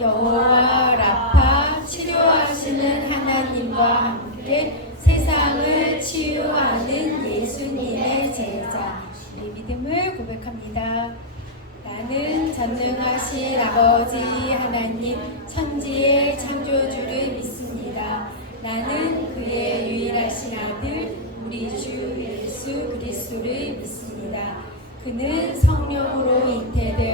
여호와 라파 치료하시는 하나님과 함께 세상을 치유하는 예수님의 제자 우리 믿음을 고백합니다. 나는 전능하신 아버지 하나님 천지의 창조주를 믿습니다. 나는 그의 유일하신 아들 우리 주 예수 그리스도를 믿습니다. 그는 성령으로 동정녀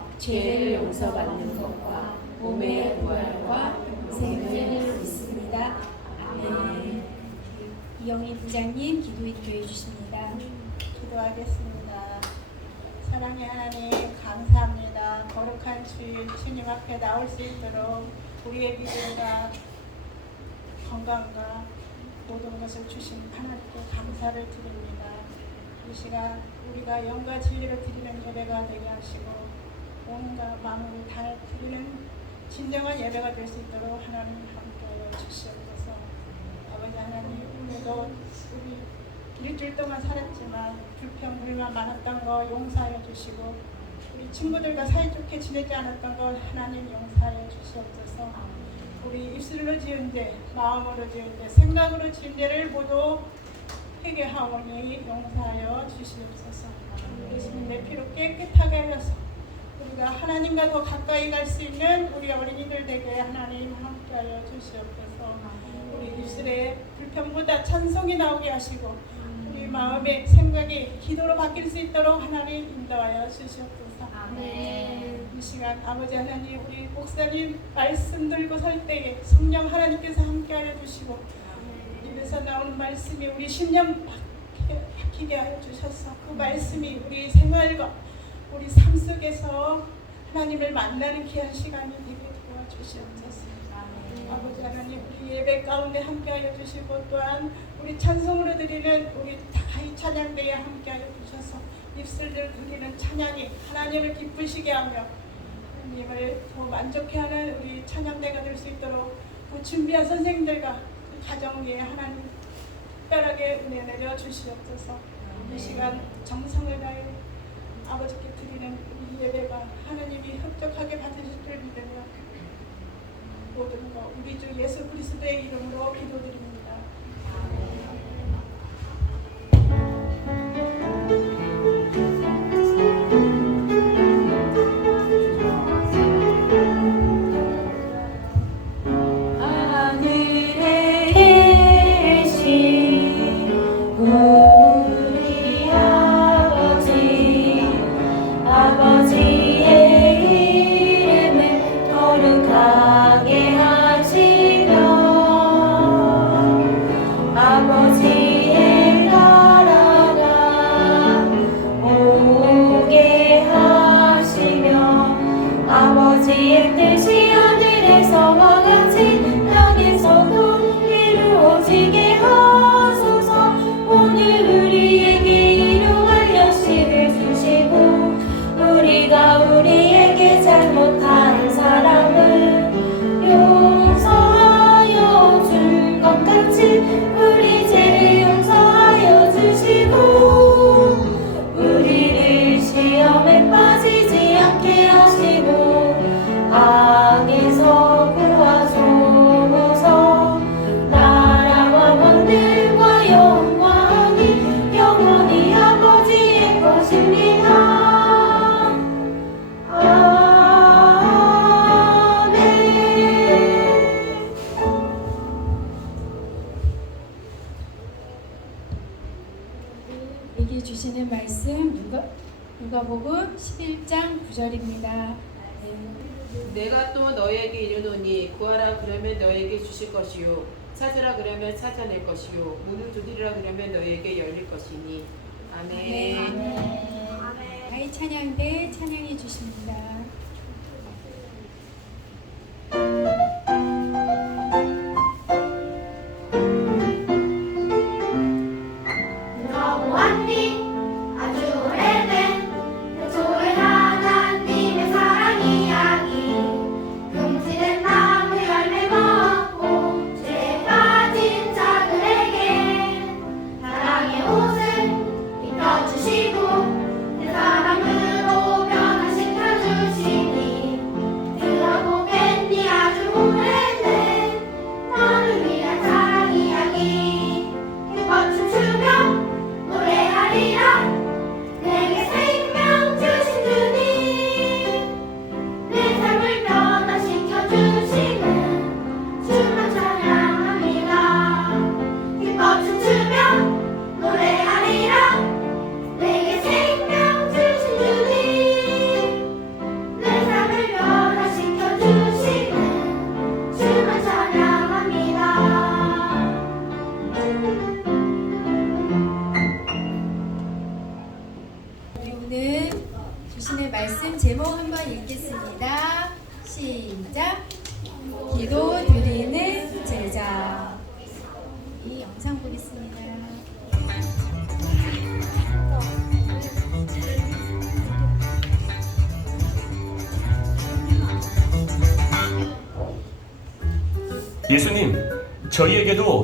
죄를 용서받는 것과 몸의 부활과 영생을 믿습니다. 아멘. 이영희 부장님 기도 인도해 주십니다. 기도하겠습니다. 사랑의 하나님 감사합니다. 거룩한 주일 주님 앞에 나올 수 있도록 우리의 믿음과 건강과 모든 것을 주신 하나님께 감사를 드립니다. 이 시간 우리가 영과 진리로 드리는 예배가 되게 하시고 온갖 마음을 다 드리는 진정한 예배가 될 수 있도록 하나님 함께하여 주시옵소서. 아버지 하나님 오늘도 우리 일주일 동안 살았지만 불평 불만 많았던 거 용서하여 주시고 우리 친구들과 사이좋게 지내지 않았던 거 하나님 용서하여 주시옵소서. 우리 입술로 지은 죄, 마음으로 지은 죄, 생각으로 지은 죄를 모두 회개하오니 용서하여 주시옵소서. 예수님의 피로 깨끗하게 하여서 우리가 하나님과 더 가까이 갈 수 있는 우리 어린이들 되게 하나님 함께하여 주시옵소서. 우리 입술에 불평보다 찬송이 나오게 하시고 우리 마음의 생각이 기도로 바뀔 수 있도록 하나님 인도하여 주시옵소서. 이 시간 아버지 하나님 우리 목사님 말씀 들고 설 때에 성령 하나님께서 함께하여 주시고 입에서 나오는 말씀이 우리 심령 박히게, 박히게 하여 주셔서 그 말씀이 우리 생활과 우리 삶 속에서 하나님을 만나는 귀한 시간이 되게 도와주시옵소서. 아버지 하나님 우리 예배 가운데 함께하여 주시고 또한 우리 찬송으로 드리는 우리 다이 찬양대에 함께하여 주셔서 입술들 드리는 찬양이 하나님을 기쁘시게 하며 하나님을 더 만족해하는 우리 찬양대가 될 수 있도록 그 준비한 선생님들과 그 가정 위에 하나님 특별하게 은혜 내려 주시옵소서 이 시간 정성을 다해 아버지께 드리는 이 예배가 하나님이 흡족하게 받으실 줄 믿으며 모든 거 우리 주 예수 그리스도의 이름으로 기도드립니다. 9절입니다. 내가 또 너에게 이르노니 구하라 그러면 너에게 주실 것이요 찾으라 그러면 찾아낼 것이요 문을 두드리라 그러면 너에게 열릴 것이니 아멘. 아멘. 아이 찬양대 찬양해 주십니다.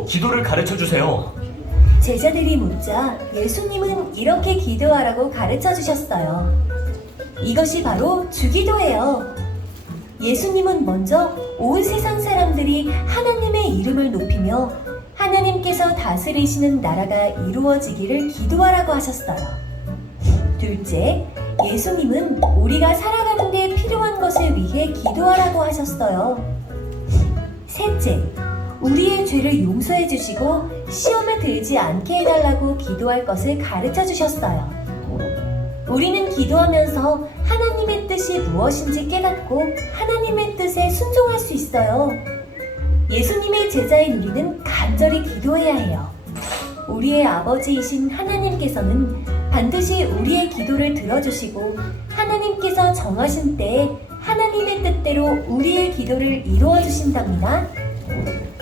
기도를 가르쳐 주세요. 제자들이 묻자 예수님은 이렇게 기도하라고 가르쳐 주셨어요. 이것이 바로 주기도예요. 예수님은 먼저 온 세상 사람들이 하나님의 이름을 높이며 하나님께서 다스리시는 나라가 이루어지기를 기도하라고 하셨어요. 둘째, 예수님은 우리가 살아가는 데 필요한 것을 위해 기도하라고 하셨어요. 셋째, 우리의 죄를 용서해 주시고 시험에 들지 않게 해달라고 기도할 것을 가르쳐 주셨어요. 우리는 기도하면서 하나님의 뜻이 무엇인지 깨닫고 하나님의 뜻에 순종할 수 있어요. 예수님의 제자인 우리는 간절히 기도해야 해요. 우리의 아버지이신 하나님께서는 반드시 우리의 기도를 들어주시고 하나님께서 정하신 때에 하나님의 뜻대로 우리의 기도를 이루어 주신답니다.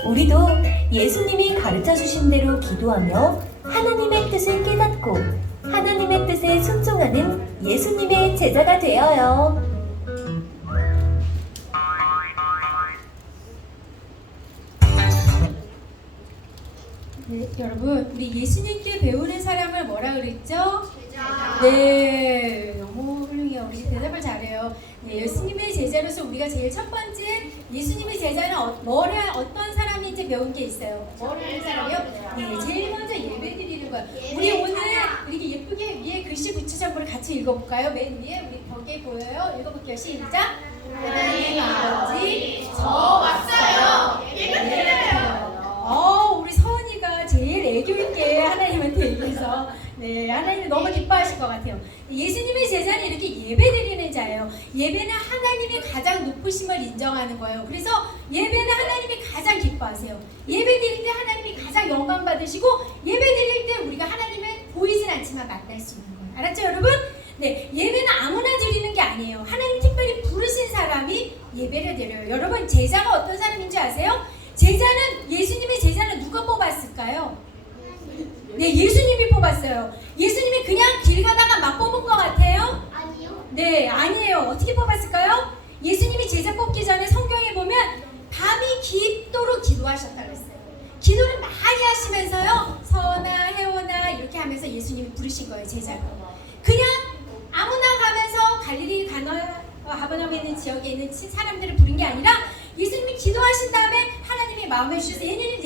우리도 예수님이 가르쳐 주신 대로 기도하며 하나님의 뜻을 깨닫고 하나님의 뜻에 순종하는 예수님의 제자가 되어요. 네, 여러분, 우리 예수님께 배우는 사람을 뭐라 그랬죠? 네, 너무 훌륭해요. 우리 대답을 잘해요. 네, 예수님의 제자로서 우리가 제일 첫 번째 예수님의 제자는 어, 뭐를 어떤 사람인지 배운 게 있어요. 뭐를 하는 사람이요? 네, 제일 먼저 예배 드리는 거예요. 우리 오늘 이렇게 예쁘게 위에 글씨 붙이자 우리 같이 읽어볼까요? 맨 위에 우리 벽에 보여요. 읽어볼게요. 시작. 하나님 아버지, 저 왔어요. 예배 드려요. 어, 우리 서은이가 제일 애교 있게 하나님한테 얘기해서 네, 하나님 너무 기뻐하실 것 같아요. 예수님의 제자는 이렇게 예배 드리는 자예요. 예배는 하나님이 가장 높으심을 인정하는 거예요. 그래서 예배는 하나님이 가장 기뻐하세요. 예배 드릴 때 하나님이 가장 영광 받으시고 예배 드릴 때 우리가 하나님을 보이진 않지만 만날 수 있는 거예요. 알았죠, 여러분? 네, 예배는 아무나 드리는 게 아니에요. 하나님 특별히 부르신 사람이 예배를 드려요. 여러분, 제자가 어떤 사람인 줄 아세요? 제자는 예수님의 제자는 누가 뽑았을까요? 네, 예수님이 뽑았어요. 예수님이 그냥 길 가다가 막 뽑은 것 같아요? 아니요. 네, 아니에요. 어떻게 뽑았을까요? 예수님이 제자 뽑기 전에 성경에 보면 밤이 깊도록 기도하셨다 그랬어요. 기도를 많이 하시면서요. 서나 해오나 이렇게 하면서 예수님이 부르신 거예요, 제자가. 그냥 아무나 가면서 갈릴리 가나 하버넘에 있는 지역에 있는 치- 사람들을 부른 게 아니라 예수님이 기도하신 다음에 하나님의 마음에 주셔서 제자면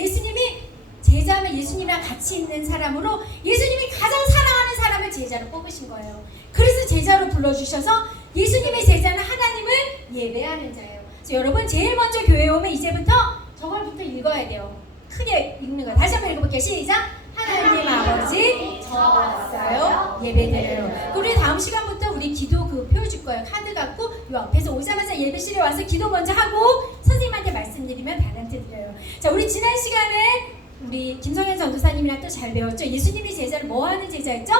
같이 있는 사람으로 예수님이 가장 사랑하는 사람을 제자로 뽑으신 거예요. 그래서 제자로 불러주셔서 예수님의 제자는 하나님을 예배하는 자예요. 그래서 여러분 제일 먼저 교회에 오면 이제부터 저걸부터 읽어야 돼요. 크게 읽는 거. 다시 한번 읽어볼게요. 시작. 하나님 아버지 저 왔어요. 예배드려요. 우리 다음 시간부터 우리 기도 그 펴줄 거예요. 카드 갖고 요 앞에서 오자마자 예배실에 와서 기도 먼저 하고 선생님한테 말씀드리면 달란트 드려요. 자, 우리 지난 시간에 우리 김성현 전도사님이랑 또 잘 배웠죠. 예수님이 제자를 뭐 하는 제자였죠?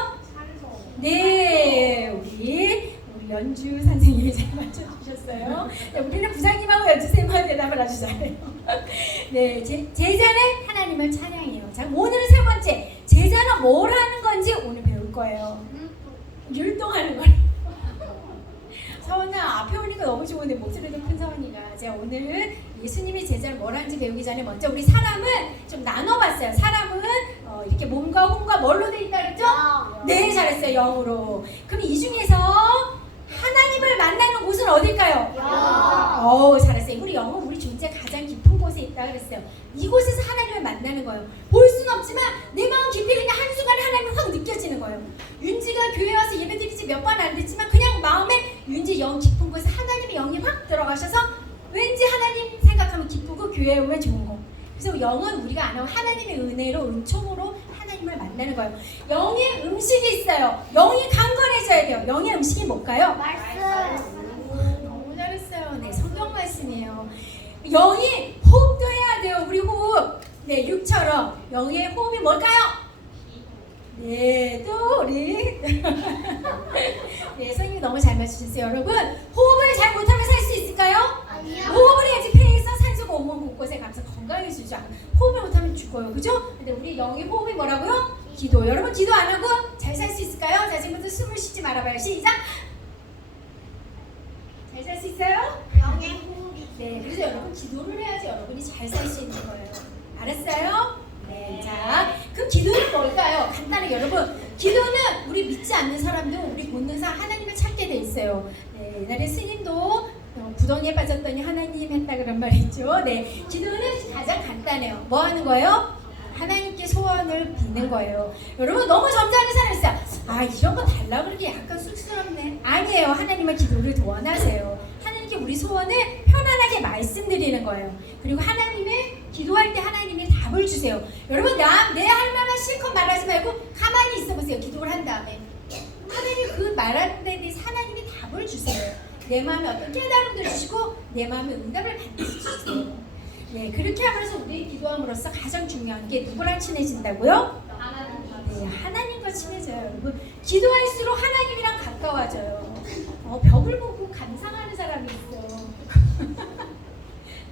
네, 우리 우리 연주 선생님이 잘 맞춰주셨어요. 네, 우리는 부장님하고 연주 선생님하고 대답을 아주 잘해요. 네, 제, 제자는 하나님을 찬양해요. 자, 오늘은 세 번째 제자는 뭘 하는 건지 오늘 배울 거예요. 율동하는 거 오니까 너무 좋은데 목소리도 큰 서원이가 제가 오늘은 예수님이 제자를 뭘 하는지 배우기 전에 먼저 우리 사람은 좀 나눠봤어요. 사람은 어, 이렇게 몸과 혼과 뭘로 돼 있다 그랬죠? 네, 잘했어요. 영으로. 그럼 이 중에서 하나님을 만나는 곳은 어딜까요? 어, 잘했어요. 우리 영은 우리 존재 가장 깊은 곳에 있다 그랬어요. 이곳에서 하나님을 만나는 거예요. 볼 수는 없지만 내 마음 깊이 그냥 한 순간에 하나님이 확 느껴지는 거예요. 윤지가 교회 와서 예배드린 지몇 번 안 됐지만 그냥 마음에 윤지 영 깊은 곳에 하나님의 영이 확 들어가셔서 왠지 하나님 생각하면 기쁘고 교회에 오면 좋은 거. 그래서 영은 우리가 안 하고 하나님의 은혜로 은총으로 하나님을 만나는 거예요. 영의 음식이 있어요. 영이 강건해져야 돼요. 영의 음식이 뭘까요? 말씀. 너무 잘했어요. 네, 성경 말씀이에요. 영이 호흡도 해야 돼요. 우리 호흡. 네, 육처럼 영의 호흡이 뭘까요? 네, 또 우리 네, 선생님이 너무 잘 맞추셨어요. 여러분, 호흡을 잘 못하면 살 수 있을까요? 아니요. 호흡을 해야지 폐에서 산소가 온몸 곳곳에 가면서 건강해지죠. 호흡을 못하면 죽어요. 그죠? 근데 우리 영의 호흡이 뭐라고요? 기도. 여러분, 기도 안 하고 잘 살 수 있을까요? 자, 지금부터 숨을 쉬지 말아봐요. 시작! 잘 살 수 있어요? 영의 호흡이. 네, 그래서 여러분 기도를 해야지 여러분이 잘 살 수 있는 거예요. 알았어요? 네, 자, 그 기도는 뭘까요? 간단하게 여러분, 기도는 우리 믿지 않는 사람도 우리 본능상 하나님을 찾게 돼 있어요. 네, 옛날에 스님도 어, 구덩이에 빠졌더니 하나님 했다 그런 말 있죠. 네, 기도는 가장 간단해요. 뭐 하는 거예요? 하나님께 소원을 빚는 거예요. 여러분 너무 점잖은 사람 있어요. 아 이런 거 달라 그러기 약간 쑥스럽네. 아니에요. 하나님은 기도를 원하세요. 하나님께 우리 소원을 편안하게 말씀드리는 거예요. 그리고 하나님의 기도할 때 하나님이 답을 주세요. 여러분 나 내할 말만 실컷 말하지 말고 가만히 있어 보세요. 기도를 한 다음에 하나님 그 말하는 데 대해서 하나님이 답을 주세요. 내 마음에 어떤 깨달음을 주시고 내 마음에 응답을 반드시 주세요. 네, 그렇게 하면서 우리 기도함으로써 가장 중요한 게 누구랑 친해진다고요? 네, 하나님과 친해져요, 여러분. 기도할수록 하나님이랑 가까워져요. 어, 벽을 보고 감상하는 사람이 있어.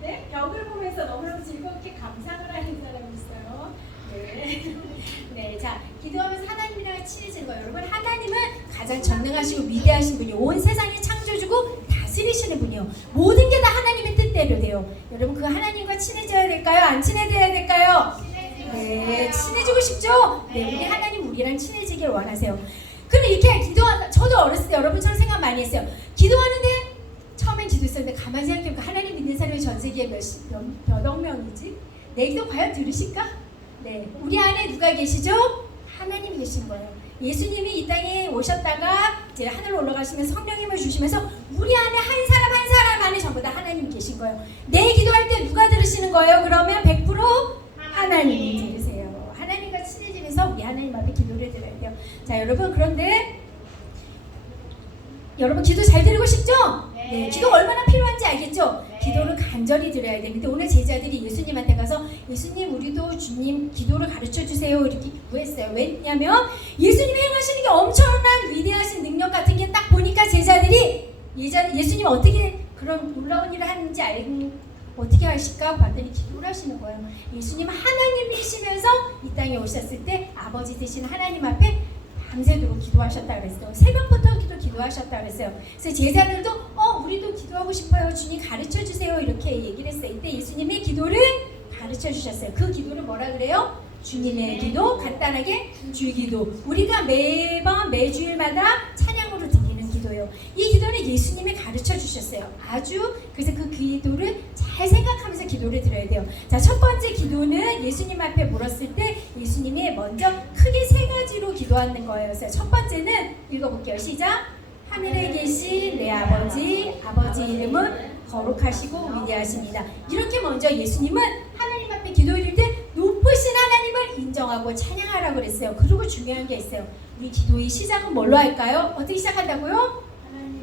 네, 벽을 보면서 너무너무 즐겁게 감상을 하는 사람이 있어요. 네. 네, 자, 기도하면서 하나님이랑 친해지는 거예요. 여러분, 하나님은 가장 전능하시고 위대하신 분이요. 온 세상을 창조주고 다스리시는 분이요. 모든 게 다 하나님의 뜻대로 돼요. 여러분, 그 하나님과 친해져야 될까요? 안 친해져야 될까요? 네, 친해지고 싶죠? 네, 우리 하나님 우리랑 친해지길 원하세요. 근데 이렇게 기도하다, 저도 어렸을 때 여러분처럼 생각 많이 했어요. 기도하는데, 처음엔 기도했었는데, 가만히 생각해보니까 하나님 믿는 사람이 전 세계에 몇, 시- 몇, 명이지? 내 기도 과연 들으실까? 네, 우리 안에 누가 계시죠? 하나님이 계신 거예요. 예수님이 이 땅에 오셨다가 이제 하늘로 올라가시면 성령님을 주시면서 우리 안에 한 사람 한 사람 안에 전부 다 하나님 계신 거예요. 내 기도할 때 누가 들으시는 거예요? 그러면 100% 하나님이 들으세요. 하나님과 친해지면서 우리 하나님 앞에 기도를 드려야 돼요. 자, 여러분 그런데 여러분 기도 잘 드리고 싶죠? 네. 기도가 얼마나 필요한지 알겠죠? 기도를 간절히 드려야 돼. 근데 오늘 제자들이 예수님한테 가서 예수님 우리도 주님 기도를 가르쳐 주세요 이렇게 구했어요. 왜냐면 예수님 행하시는 게 엄청난 위대하신 능력 같은 게 딱 보니까 제자들이 예자, 예수님 어떻게 그런 놀라운 일을 하는지 알고 어떻게 하실까 봤더니 기도를 하시는 거예요. 예수님 하나님이시면서 이 땅에 오셨을 때 아버지 되신 하나님 앞에 밤새도록 기도하셨다 그랬어요. 새벽부터 기도 기도하셨다 그랬어요. 그래서 제자들도 어 우리도 기도하고 싶어요. 주님 가르쳐 주세요. 이렇게 얘기를 했어요. 이때 예수님이 기도를 가르쳐 주셨어요. 그 기도를 뭐라 그래요? 주님의 기도, 간단하게 주기도. 우리가 매번 매주일마다 드리는 이 기도는 예수님이 가르쳐 주셨어요. 아주 그래서 그 기도를 잘 생각하면서 기도를 드려야 돼요. 자, 첫 번째 기도는 예수님 앞에 물었을 때 예수님이 먼저 크게 세 가지로 기도하는. 그래서 첫 번째는 읽어볼게요. 시작. 하늘에 계신 내 아버지, 아버지 이름은 거룩하시고 위대하십니다. 이렇게 먼저 예수님은 하나님 앞에 기도드릴 때 높으신 하나님을 인정하고 찬양하라고 그랬어요. 그리고 중요한 게 있어요. 우리 기도의 시작은 뭘로 할까요? 어떻게 시작한다고요?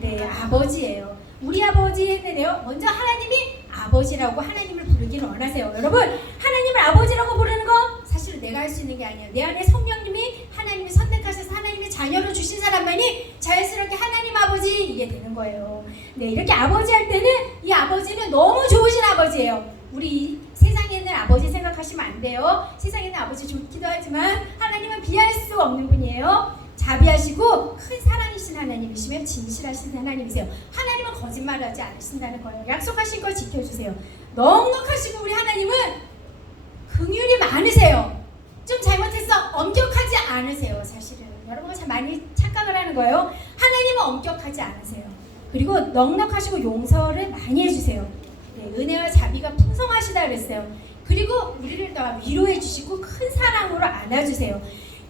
네, 아버지예요. 우리 아버지 했는데요. 먼저 하나님이 아버지라고 하나님을 부르기를 원하세요. 여러분, 하나님을 아버지라고 부르는 건 사실 내가 할 수 있는 게 아니에요. 내 안에 성령님이 하나님이 선택하셔서 하나님의 자녀로 주신 사람만이 자연스럽게 하나님 아버지 이게 되는 거예요. 네, 이렇게 아버지 할 때는 이 아버지는 너무 좋으신 아버지예요. 우리 이 세상에 있는 아버지 생각하시면 안 돼요. 세상에 있는 아버지 좋기도 하지만 하나님은 비할 수 없는 분이에요. 자비하시고 큰 사랑이신 하나님이시며 진실하신 하나님이세요. 하나님은 거짓말하지 않으신다는 거예요. 약속하신 걸 지켜주세요. 넉넉하시고 우리 하나님은 긍휼이 많으세요. 좀 잘못해서 엄격하지 않으세요. 사실은 여러분가 참 많이 착각을 하는 거예요. 하나님은 엄격하지 않으세요. 그리고 넉넉하시고 용서를 많이 해주세요. 네, 은혜와 자비가 풍성하시다 그랬어요. 그리고 우리를 더 위로해 주시고 큰 사랑으로 안아주세요.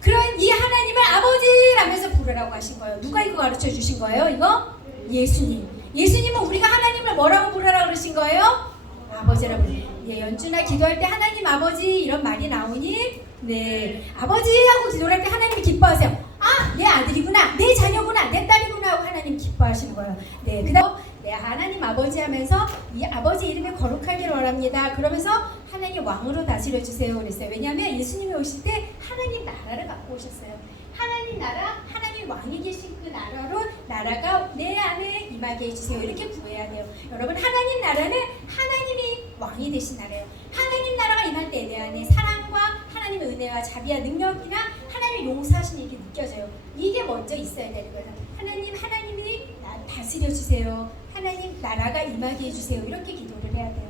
그런 이 하나님을 아버지라면서 부르라고 하신 거예요. 누가 이거 가르쳐 주신 거예요? 이거 예수님. 예수님은 우리가 하나님을 뭐라고 부르라고 그러신 거예요? 아버지라고. 예, 연주나 기도할 때 하나님 아버지 이런 말이 나오니 네 아버지 하고 기도할 때 하나님이 기뻐하세요. 아, 내 아들이구나, 내 자녀구나, 내 딸이구나 하고 하나님 기뻐하시는 거예요. 네, 그다음 네 하나님 아버지 하면서 이 아버지 이름이 거룩하기를 원합니다. 그러면서 하나님 왕으로 다스려 주세요 그랬어요. 왜냐하면 예수님이 오실 때 하나님 나라를 갖고 오셨어요. 하나님 나라, 하나님 왕이 계신 그 나라로 나라가 내 안에 임하게 해주세요. 이렇게 구해야 돼요. 여러분 하나님 나라는 하나님이 왕이 되신 나라예요. 하나님 나라가 임할 때 내 안에 사랑과 하나님의 은혜와 자비와 능력이나 하나님의 용서하심이 이렇게 느껴져요. 이게 먼저 있어야 되는 거예요. 하나님 하나님이 나 다스려 주세요. 하나님 나라가 임하게 해주세요. 이렇게 기도를 해야 돼요.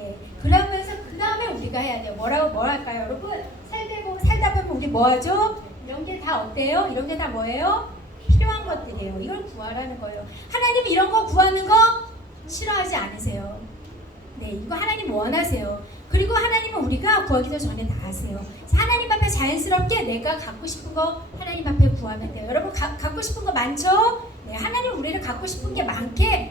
네. 그러면서 그 다음에 우리가 해야 돼요. 뭐라고 뭐 할까요, 여러분? 보면 살다 보면 우리 뭐 하죠? 이런 게 다 어때요? 이런 게 다 뭐예요? 필요한 것들이에요. 이걸 구하라는 거예요. 하나님 이런 거 구하는 거 싫어하지 않으세요. 네, 이거 하나님 원하세요. 그리고 하나님은 우리가 구하기도 전에 다 아세요. 하나님 앞에 자연스럽게 내가 갖고 싶은 거 하나님 앞에 구하면 돼요. 여러분 가, 갖고 싶은 거 많죠? 네, 하나님 우리를 갖고 싶은 게 많게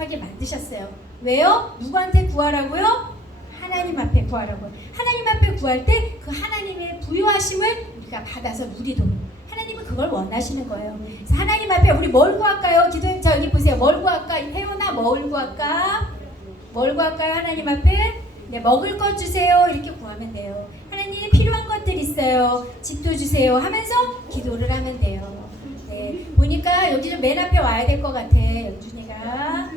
부족하게 만드셨어요. 왜요? 누구한테 구하라고요? 하나님 앞에 구하라고요. 하나님 앞에 구할 때 그 하나님의 부유하심을 우리가 받아서 누리도록 하나님은 그걸 원하시는 거예요. 그래서 하나님 앞에 우리 뭘 구할까요? 기도님 자 여기 보세요. 뭘 구할까? 태어나 뭘 구할까? 뭘 구할까요? 하나님 앞에 네, 먹을 것 주세요. 이렇게 구하면 돼요. 하나님 필요한 것들 있어요. 집도 주세요. 하면서 기도를 하면 돼요. 네, 보니까 여기 좀 맨 앞에 와야 될 것 같아. 연준이가.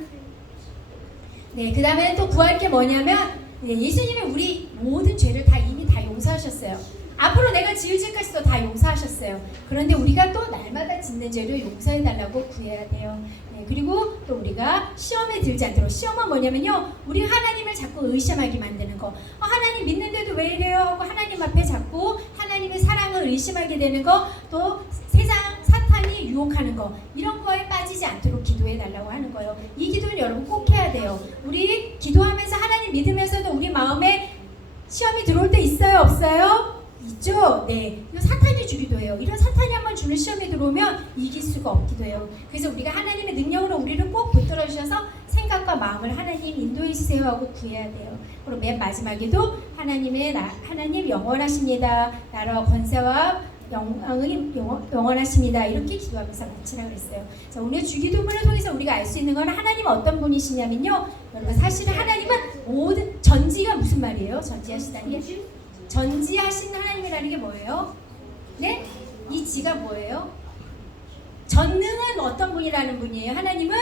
네, 그 다음에 또 구할 게 뭐냐면 네, 예수님이 우리 모든 죄를 다 이미 다 용서하셨어요. 앞으로 내가 지을 죄까지도 다 용서하셨어요. 그런데 우리가 또 날마다 짓는 죄를 용서해 달라고 구해야 돼요. 네, 그리고 또 우리가 시험에 들지 않도록 시험은 뭐냐면요, 우리 하나님을 자꾸 의심하게 만드는 거. 어, 하나님 믿는데도 왜 이래요? 하고 하나님 앞에 자꾸 하나님의 사랑을 의심하게 되는 거, 또 유혹하는 거 이런 거에 빠지지 않도록 기도해 달라고 하는 거예요. 이 기도는 여러분 꼭 해야 돼요. 우리 기도하면서 하나님 믿으면서도 우리 마음에 시험이 들어올 때 있어요, 없어요? 있죠? 네. 이거 사탄이 주기도 해요. 이런 사탄이 한번 주는 시험에 들어오면 이길 수가 없기도 해요. 그래서 우리가 하나님의 능력으로 우리를 꼭 붙들어 주셔서 생각과 마음을 하나님 인도해 주세요 하고 구해야 돼요. 그리고 맨 마지막에도 하나님의 나, 하나님 영원하십니다. 나라와 권세와 영광이 영원- 영원하십니다. 이렇게 기도하면서 마치라 그랬어요. 자, 오늘 주기도문을 통해서 우리가 알 수 있는 건 하나님은 어떤 분이시냐면요. 여러분 사실은 하나님은 모든 전지가 무슨 말이에요? 전지하시다는 게 전지하신 하나님이라는 게 뭐예요? 네? 이 지가 뭐예요? 전능은 어떤 분이라는 분이에요? 하나님은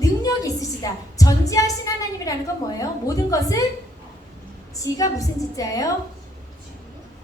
능력이 있으시다. 전지하신 하나님이라는 건 뭐예요? 모든 것을 지가 무슨 지자예요?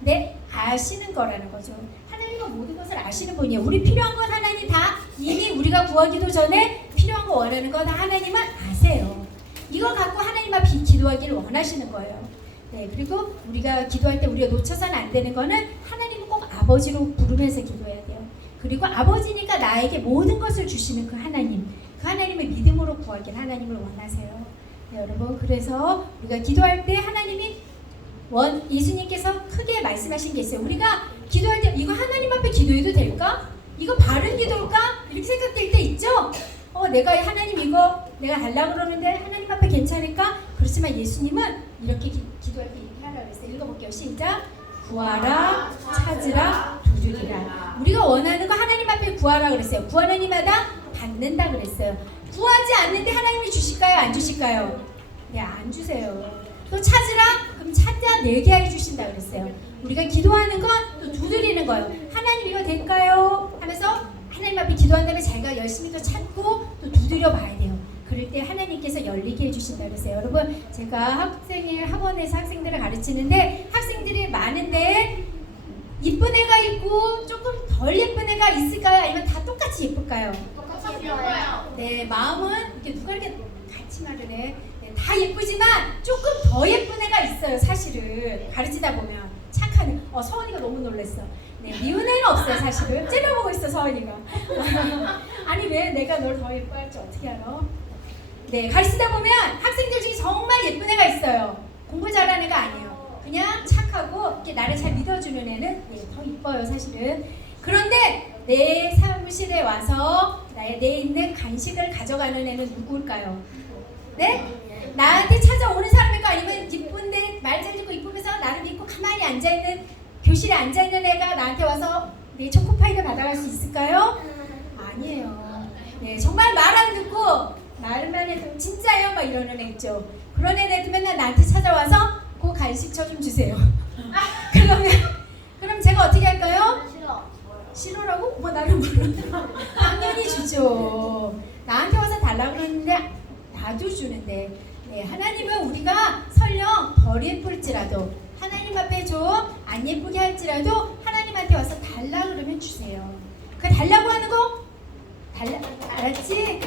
네, 아시는 거라는 거죠. 하나님은 모든 것을 아시는 분이에요. 우리 필요한 건 하나님 다 이미 우리가 구하기도 전에 필요한 거 원하는 거다 하나님은 아세요. 이걸 갖고 하나님 앞에 기도하기를 원하시는 거예요. 네, 그리고 우리가 기도할 때 우리가 놓쳐서는 안 되는 거는 하나님을 꼭 아버지로 부르면서 기도해야 돼요. 그리고 아버지니까 나에게 모든 것을 주시는 그 하나님, 그 하나님의 믿음으로 구하길 하나님을 원하세요. 네, 여러분 그래서 우리가 기도할 때 하나님이 원 예수님께서 크게 말씀하신 게 있어요. 우리가 기도할 때 이거 하나님 앞에 기도해도 될까? 이거 바른 기도일까? 이렇게 생각될 때 있죠? 어, 내가 하나님 이거 내가 달라 그러는데 하나님 앞에 괜찮을까? 그렇지만 예수님은 이렇게 기, 도할 때 이렇게 하라 그랬어요. 읽어볼게요. 시작. 구하라, 찾으라, 두드리라. 우리가 원하는 거 하나님 앞에 구하라 그랬어요. 구하는 이마다 받는다 그랬어요. 구하지 않는데 하나님이 주실까요? 안 주실까요? 네, 안 주세요. 또 찾으라? 그럼 찾아 내게 해 주신다 그랬어요. 우리가 기도하는 건 또 두드리는 거예요. 하나님 이거 될까요? 하면서 하나님 앞에 기도한 다음에 자기가 열심히 또 찾고 또 두드려 봐야 돼요. 그럴 때 하나님께서 열리게 해주신다 그랬어요. 여러분 제가 학생의 학원에서 학생들을 가르치는데 학생들이 많은데 이쁜 애가 있고 조금 덜 예쁜 애가 있을까요? 아니면 다 똑같이 예쁠까요? 네, 마음은 이렇게 누가 이렇게 같이 말을 해. 네, 다 예쁘지만 조금 더 예쁜 애가 있어요, 사실은. 가르치다 보면. 착한 애. 어, 서원이가 너무 놀랬어. 네, 미운 애는 없어요, 사실은. 째려보고 있어, 서원이가. 아니, 왜 내가 널 더 예뻐할지 어떻게 알아? 네, 가르치다 보면 학생들 중에 정말 예쁜 애가 있어요. 공부 잘하는 애가 아니에요. 그냥 착하고 이렇게 나를 잘 믿어주는 애는 네, 더 이뻐요, 사실은. 그런데 내 사무실에 와서 나의 내 있는 간식을 가져가는 애는 누구일까요? 네? 나한테 찾아오는 사람일까 아니면 이쁜데 말 잘 듣고 이쁘면서 나를 믿고 가만히 앉아 있는 교실에 앉아 있는 애가 나한테 와서 내 초코파이를 받아갈 수 있을까요? 아니에요. 네, 정말 말 안 듣고 말만 해도 진짜예요 막 이러는 애 있죠. 그런 애들 맨날 나한테 찾아와서 그 간식 저좀 주세요. 그러면 그럼 제가 어떻게 할까요? 싫어라고? 뭐 나를 몰라. 당연히 주죠. 나한테 와서 달라고 그러는데 나도 주는데 네, 하나님은 우리가 설령 덜 예쁠지라도 하나님 앞에 좀 안 예쁘게 할지라도 하나님한테 와서 달라 그러면 주세요. 그 달라고 하는 거 달라 알았지?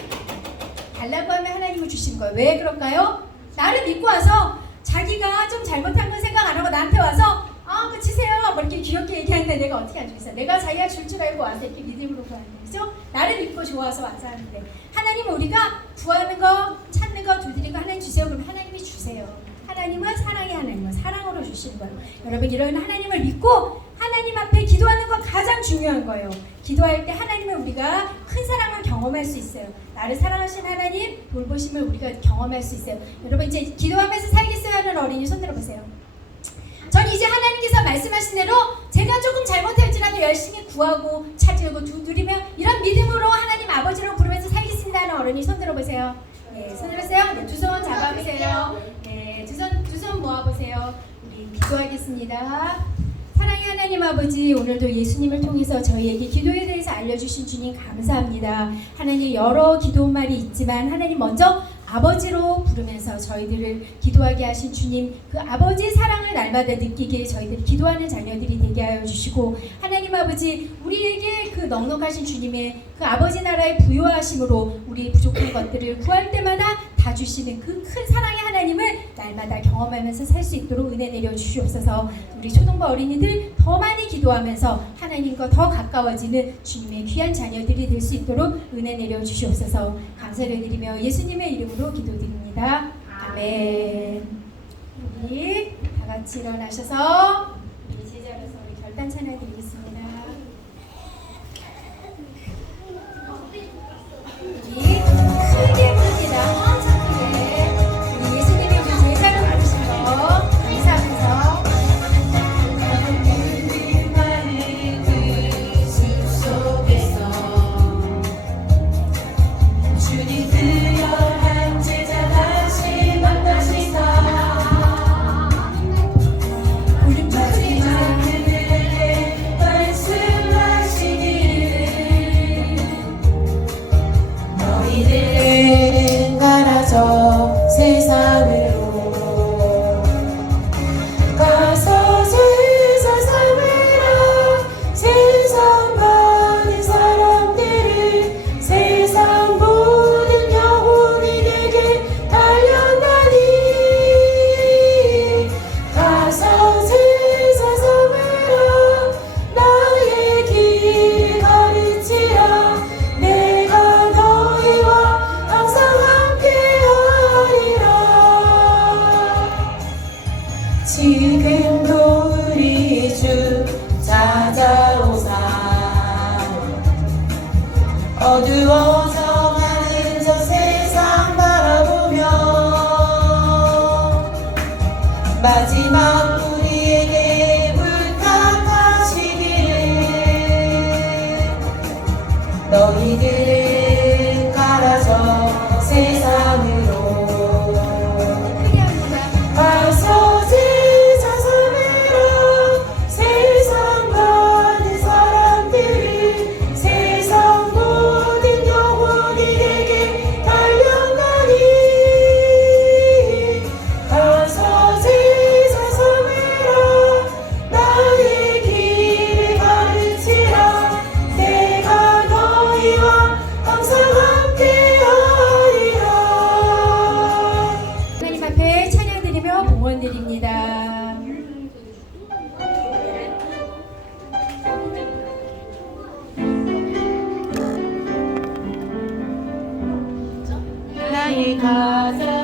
달라고 하면 하나님을 주시는 거예요. 왜 그럴까요? 나를 믿고 와서 자기가 좀 잘못한 건 생각 안 하고 나한테 와서 아, 그 치세요. 뭐 이렇게 귀엽게 얘기하는데 내가 어떻게 안 주겠어? 내가 자기가 줄 줄 알고 와서 이렇게 믿음으로 구하는 거죠. 나를 믿고 좋아서 와서 하는데 하나님은 우리가 구하는 거, 찾는 거, 두드리고 하나님 주세요. 그러면 하나님이 주세요. 하나님은 사랑의 하나님은 사랑으로 주시는 거예요. 여러분 이런 하나님을 믿고 하나님 앞에 기도하는 건 가장 중요한 거예요. 기도할 때 하나님을 우리가 큰 사랑을 경험할 수 있어요. 나를 사랑하신 하나님 돌보심을 우리가 경험할 수 있어요. 여러분 이제 기도하면서 살겠어요 하는 어린이 손 들어보세요. 전 이제 하나님께서 말씀하신 대로 제가 조금 잘못할지라도 열심히 구하고 찾으고 두드리며 이런 믿음으로 하나님 아버지로 부르면서 살겠습니다 하는 어른이 손 들어보세요. 네, 손 들으세요. 네, 두 손 잡아보세요. 네, 두 손 두 손 모아보세요. 우리 기도하겠습니다. 사랑의 하나님 아버지 오늘도 예수님을 통해서 저희에게 기도에 대해서 알려주신 주님 감사합니다. 하나님 여러 기도말이 있지만 하나님 먼저 아버지로 부르면서 저희들을 기도하게 하신 주님 그 아버지의 사랑을 날마다 느끼게 저희들이 기도하는 자녀들이 되게 하여 주시고 하나님 아버지 우리에게 그 넉넉하신 주님의 그 아버지 나라의 부요하심으로 우리 부족한 것들을 구할 때마다 다 주시는 그 큰 사랑의 하나님을 날마다 경험하면서 살 수 있도록 은혜 내려 주시옵소서. 우리 초등부 어린이들 더 많이 기도하면서 하나님과 더 가까워지는 주님의 귀한 자녀들이 될 수 있도록 은혜 내려 주시옵소서. 감사를 드리며 예수님의 이름으로 기도드립니다. 아멘. 우리 다 같이 일어나셔서 우리 제자로서 우리 결단 찬양 드리겠습니다 나의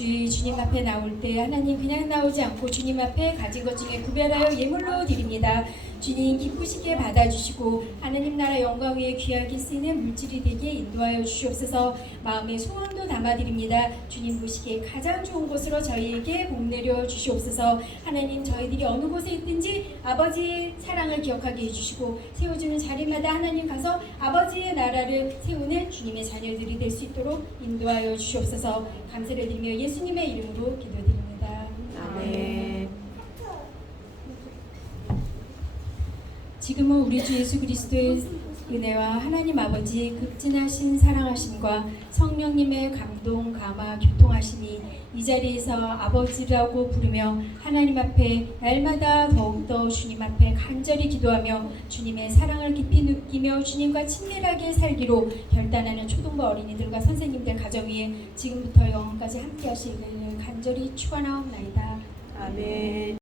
주의 주님 앞에 나올 때 하나님 그냥 나오지 않고 주님 앞에 가진 것 중에 구별하여 예물로 드립니다. 주님 기쁘시게 받아주시고 하나님 나라 영광 위에 귀하게 쓰이는 물질이 되게 인도하여 주시옵소서 마음의 소원도 담아드립니다. 주님 보시기에 가장 좋은 곳으로 저희에게 복 내려 주시옵소서 하나님 저희들이 어느 곳에 있든지 아버지의 사랑을 기억하게 해주시고 세워주는 자리마다 하나님 가서 아버지의 나라를 세우는 주님의 자녀들이 될 수 있도록 인도하여 주시옵소서 감사를 드리며 예수님의 이름으로 기도드립니다. 아멘. 지금은 우리 주 예수 그리스도의 은혜와 하나님 아버지의 극진하신 사랑하심과 성령님의 감동, 감화, 교통하심이 이 자리에서 아버지라고 부르며 하나님 앞에 날마다 더욱더 주님 앞에 간절히 기도하며 주님의 사랑을 깊이 느끼며 주님과 친밀하게 살기로 결단하는 초등부 어린이들과 선생님들 가정 위에 지금부터 영원까지 함께 하시기를 간절히 축원하옵나이다. 아멘.